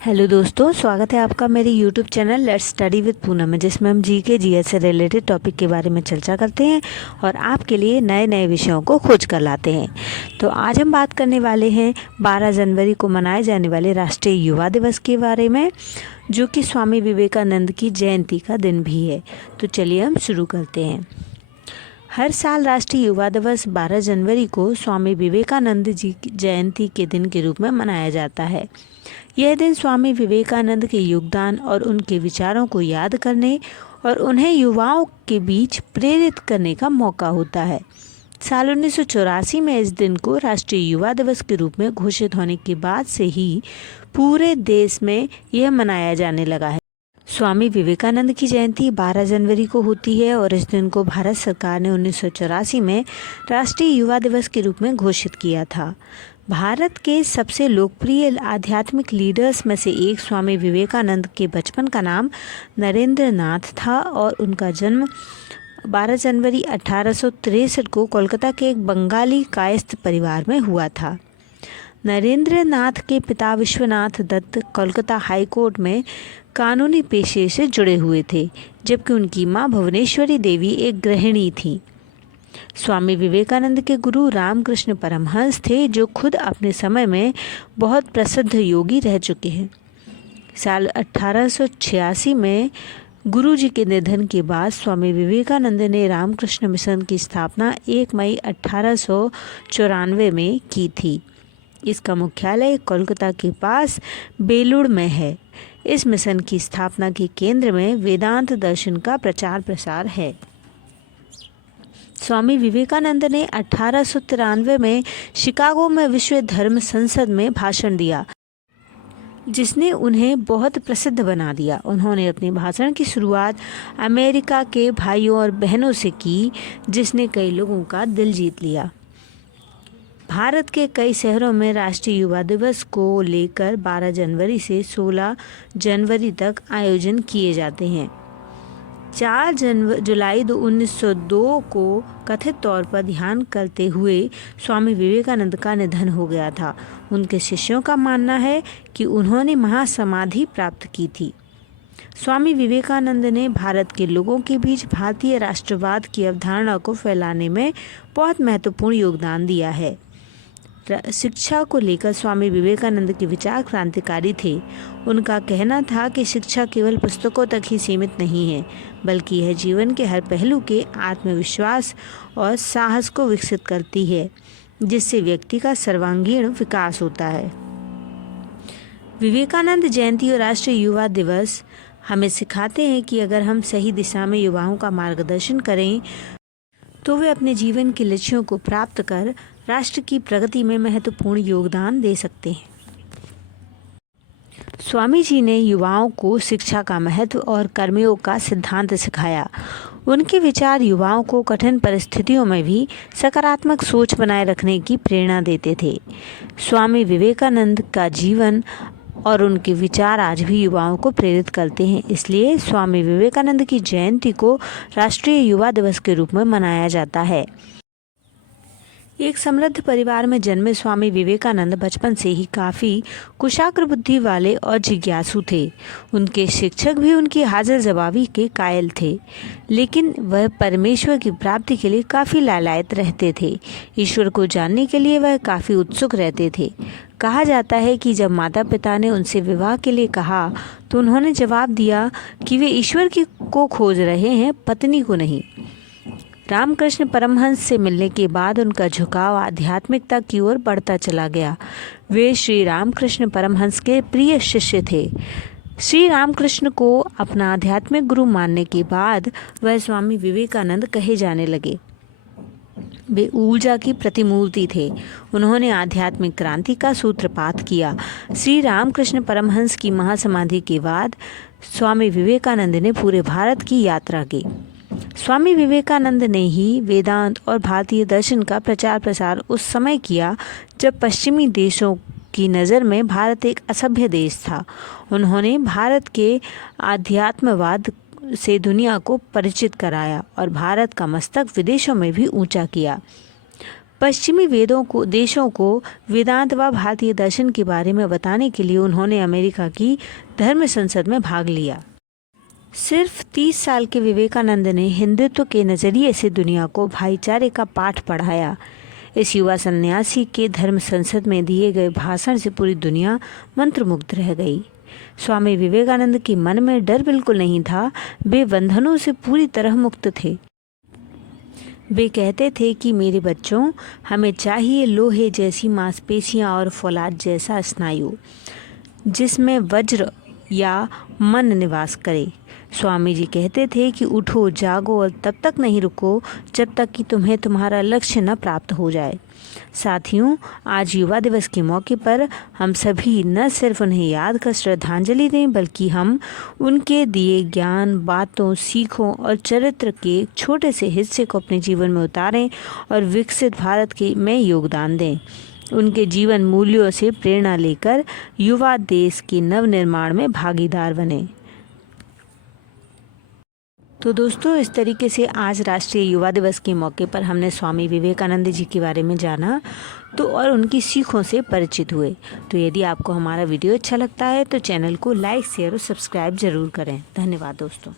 Hello दोस्तों, स्वागत है आपका मेरे YouTube channel let's study with Poonam में, जिसमें हम जीके जीएस से रिलेटेड टॉपिक के बारे में चर्चा करते हैं और आपके लिए नए नए विषयों को खोज कर लाते हैं। तो आज हम बात करने वाले हैं 12 जनवरी को मनाए जाने वाले राष्ट्रीय युवा दिवस के बारे में, जो कि स्वामी विवेकानंद की जयंती का दिन भी है। तो चलिए हम शुरू करते हैं। हर साल राष्ट्रीय युवा दिवस 12 जनवरी को स्वामी विवेकानंद जी की जयंती के दिन के रूप में मनाया जाता है। यह दिन स्वामी विवेकानंद के योगदान और उनके विचारों को याद करने और उन्हें युवाओं के बीच प्रेरित करने का मौका होता है। साल 1984 में इस दिन को राष्ट्रीय युवा दिवस के रूप में घोषित होने के बाद से ही पूरे देश में यह मनाया जाने लगा है। स्वामी विवेकानंद की जयंती 12 जनवरी को होती है और इस दिन को भारत सरकार ने 1984 में राष्ट्रीय युवा दिवस के रूप में घोषित किया था। भारत के सबसे लोकप्रिय आध्यात्मिक लीडर्स में से एक स्वामी विवेकानंद के बचपन का नाम नरेंद्र नाथ था और उनका जन्म 12 जनवरी 1863 को कोलकाता के एक बंगाली कायस्थ परिवार में हुआ था। नरेंद्र नाथ के पिता विश्वनाथ दत्त कोलकाता हाई कोर्ट में कानूनी पेशे से जुड़े हुए थे, जबकि उनकी मां भुवनेश्वरी देवी एक गृहिणी थी। स्वामी विवेकानंद के गुरु रामकृष्ण परमहंस थे, जो खुद अपने समय में बहुत प्रसिद्ध योगी रह चुके हैं। साल 1886 में गुरु जी के निधन के बाद स्वामी विवेकानंद ने रामकृष्ण मिशन की स्थापना 1 मई 1894 में की थी। इसका मुख्यालय कोलकाता के पास बेलूड़ में है। इस मिशन की स्थापना के केंद्र में वेदांत दर्शन का प्रचार प्रसार है। स्वामी विवेकानंद ने 1893 में शिकागो में विश्व धर्म संसद में भाषण दिया, जिसने उन्हें बहुत प्रसिद्ध बना दिया। उन्होंने अपने भाषण की शुरुआत अमेरिका के भाइयों और बहनों से की, जिसने कई लोगों का दिल जीत लिया। भारत के कई शहरों में राष्ट्रीय युवा दिवस को लेकर 12 जनवरी से 16 जनवरी तक आयोजन किए जाते हैं। 4 जुलाई 1902 को कथित तौर पर ध्यान करते हुए स्वामी विवेकानंद का निधन हो गया था। उनके शिष्यों का मानना है कि उन्होंने महासमाधि प्राप्त की थी। स्वामी विवेकानंद ने भारत के लोगों के बीच भारतीय राष्ट्रवाद की अवधारणा को फैलाने में बहुत महत्वपूर्ण योगदान दिया है। शिक्षा को लेकर स्वामी विवेकानंद के विचार क्रांतिकारी थे। उनका कहना था कि शिक्षा केवल पुस्तकों तक ही सीमित नहीं है, बल्कि यह जीवन के हर पहलू के आत्मविश्वास और साहस को विकसित करती है, जिससे व्यक्ति का सर्वांगीण विकास होता है। विवेकानंद जयंती और राष्ट्रीय युवा दिवस हमें सिखाते हैं कि अगर हम सही दिशा में युवाओं का मार्गदर्शन करें तो वे अपने जीवन के लक्ष्यों को प्राप्त कर राष्ट्र की प्रगति में महत्वपूर्ण योगदान दे सकते हैं। स्वामी जी ने युवाओं को शिक्षा का महत्व और कर्मयोग का सिद्धांत सिखाया। उनके विचार युवाओं को कठिन परिस्थितियों में भी सकारात्मक सोच बनाए रखने की प्रेरणा देते थे। स्वामी विवेकानंद का जीवन और उनके विचार आज भी युवाओं को प्रेरित करते हैं। इसलिए स्वामी विवेकानंद की जयंती को राष्ट्रीय युवा दिवस के रूप में मनाया जाता है। एक समृद्ध परिवार में जन्मे स्वामी विवेकानंद बचपन से ही काफ़ी कुशाग्र बुद्धि वाले और जिज्ञासु थे। उनके शिक्षक भी उनकी हाजिर जवाबी के कायल थे, लेकिन वह परमेश्वर की प्राप्ति के लिए काफ़ी लालायित रहते थे। ईश्वर को जानने के लिए वह काफ़ी उत्सुक रहते थे। कहा जाता है कि जब माता पिता ने उनसे विवाह के लिए कहा तो उन्होंने जवाब दिया कि वे ईश्वर को खोज रहे हैं, पत्नी को नहीं। रामकृष्ण परमहंस से मिलने के बाद उनका झुकाव आध्यात्मिकता की ओर बढ़ता चला गया। वे श्री रामकृष्ण परमहंस के प्रिय शिष्य थे। श्री रामकृष्ण को अपना आध्यात्मिक गुरु मानने के बाद वह स्वामी विवेकानंद कहे जाने लगे। वे ऊर्जा की प्रतिमूर्ति थे। उन्होंने आध्यात्मिक क्रांति का सूत्रपात किया। श्री रामकृष्ण परमहंस की महासमाधि के बाद स्वामी विवेकानंद ने पूरे भारत की यात्रा की। स्वामी विवेकानंद ने ही वेदांत और भारतीय दर्शन का प्रचार प्रसार उस समय किया जब पश्चिमी देशों की नज़र में भारत एक असभ्य देश था। उन्होंने भारत के आध्यात्मवाद से दुनिया को परिचित कराया और भारत का मस्तक विदेशों में भी ऊंचा किया। पश्चिमी वेदों को देशों को वेदांत व भारतीय दर्शन के बारे में बताने के लिए उन्होंने अमेरिका की धर्म संसद में भाग लिया। सिर्फ 30 साल के विवेकानंद ने हिंदुत्व के नज़रिए से दुनिया को भाईचारे का पाठ पढ़ाया। इस युवा सन्यासी के धर्म संसद में दिए गए भाषण से पूरी दुनिया मंत्रमुग्ध रह गई। स्वामी विवेकानंद के मन में डर बिल्कुल नहीं था, वे बंधनों से पूरी तरह मुक्त थे। वे कहते थे कि मेरे बच्चों, हमें चाहिए लोहे जैसी मांसपेशियां और फौलाद जैसा स्नायु, जिसमें वज्र या मन निवास करे। स्वामी जी कहते थे कि उठो, जागो और तब तक नहीं रुको जब तक कि तुम्हें तुम्हारा लक्ष्य न प्राप्त हो जाए। साथियों, आज युवा दिवस के मौके पर हम सभी न सिर्फ उन्हें याद कर श्रद्धांजलि दें, बल्कि हम उनके दिए ज्ञान, बातों, सीखों और चरित्र के छोटे से हिस्से को अपने जीवन में उतारें और विकसित भारत के में योगदान दें। उनके जीवन मूल्यों से प्रेरणा लेकर युवा देश के नवनिर्माण में भागीदार बने। तो दोस्तों, इस तरीके से आज राष्ट्रीय युवा दिवस के मौके पर हमने स्वामी विवेकानंद जी के बारे में जाना और उनकी सीखों से परिचित हुए। तो यदि आपको हमारा वीडियो अच्छा लगता है तो चैनल को लाइक, शेयर और सब्सक्राइब ज़रूर करें। धन्यवाद दोस्तों।